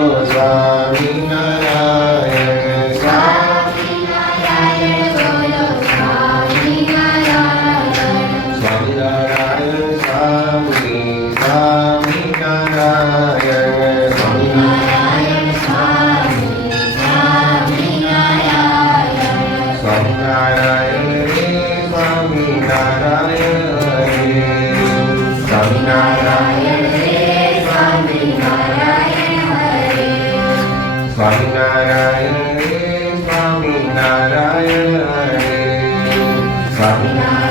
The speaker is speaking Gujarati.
સ્વામિનારાયણ સ્વામિનારાયણ બોલો સ્વામિનારાયણ. સ્વામિનારાયણ સ્વામી સ્વામિનારાયણ સ્વામિનારાયણ સ્વામી સ્વામિનારાયણ. સ્વામિનારાયણ રે સ્વામિનારાયણ હરે સ્વામિનારાયણ રે સ્વામિનારાયણ હરે. સ્વામિનારાયણ રે સ્વામિનારાયણ હરે સ્વામિનારાયણ